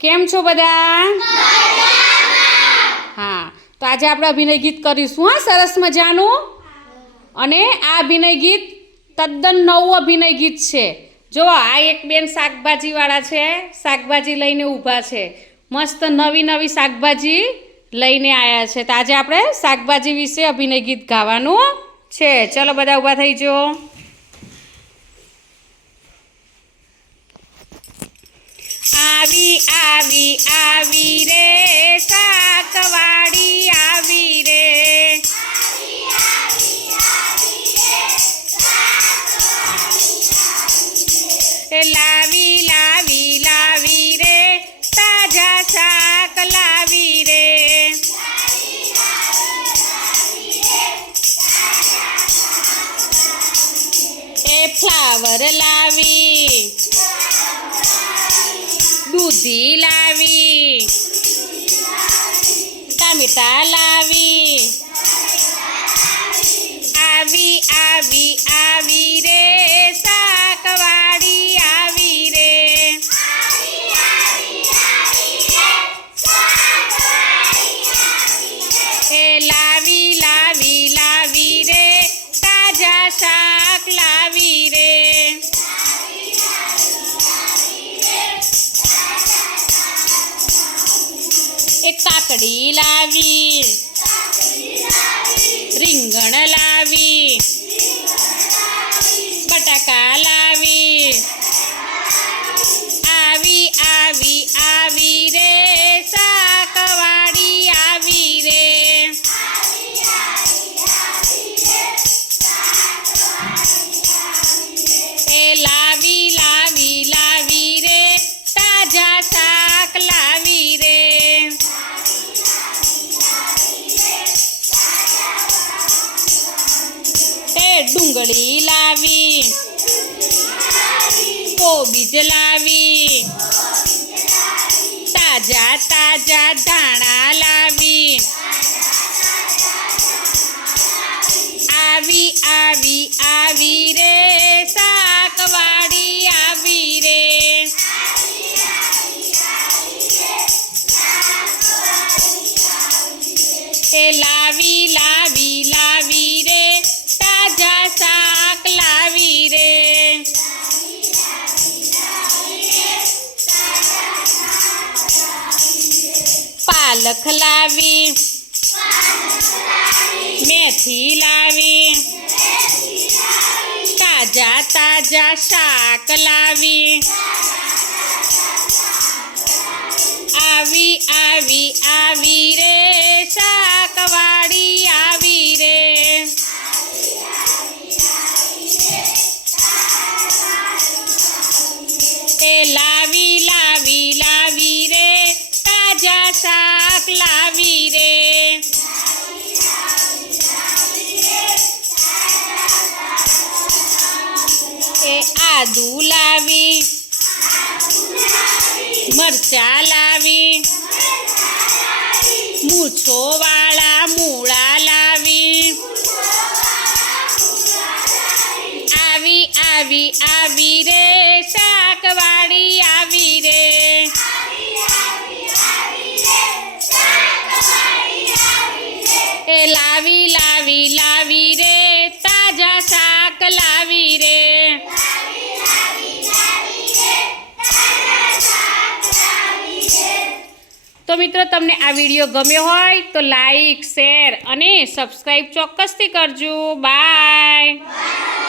કેમ છો બધા? હા, તો આજે આપણે અભિનય ગીત કરીશું. હા, સરસ મજાનું. અને આ અભિનય ગીત તદ્દન નવું અભિનય ગીત છે. જો આ એક બેન શાકભાજીવાળા છે, શાકભાજી લઈને ઊભા છે. મસ્ત નવી નવી શાકભાજી લઈને આવ્યા છે. તો આજે આપણે શાકભાજી વિશે અભિનય ગીત ગાવાનું છે. ચલો બધા ઊભા થઈ જાઓ. આવી આવી આવી રે શાકવાડી આવી રે, લાવી લાવી લાવી રે તાજા શાક લાવી રે, એ ફ્લાવર લાવી, દૂધી લાવી, ટામેટા લાવી, આવી આવી આવી રે શાકવાડી આવી રે, એ લાવી લાવી લાવી રે તાજા શાક લાવી રે, એક કાકડી લાવી, રીંગણ લાવી, બટાકા લાવી, આવી આવી આવી રે શાકવાડી આવી રે, એ લાવી લાવી લાવી રે તાજા શાક લાવી રે, ડુંગળી લાવી, કોબીજ લાવી, તાજા તાજા ધાણા લાવી, આવી આવી આવી રે શાકવાડી આવી રે, એ લાવી લાવી લાવી રે તાજા શાક લાવી રે, પાલક લાવી, મેથી લાવી, તાજા તાજા શાક લાવી, આવી આવી આવી રે શાકવાડી આવી રે, એ લાવી લાવી લાવી રે તાજા શાક લાવી રે, એ આદુ લાવી, મરચાં લાવી, મૂછોવાળા મૂળા લાવી, આવી આવી આવી રે શાકવાડી આવી રે, એ લાવી લાવી લાવી રે તાજા શાક લાવી રે, તો મિત્રો તમને આ વિડીયો ગમ્યો હોય તો લાઈક, શેર અને સબસ્ક્રાઈબ ચોક્કસથી કરજો. બાય.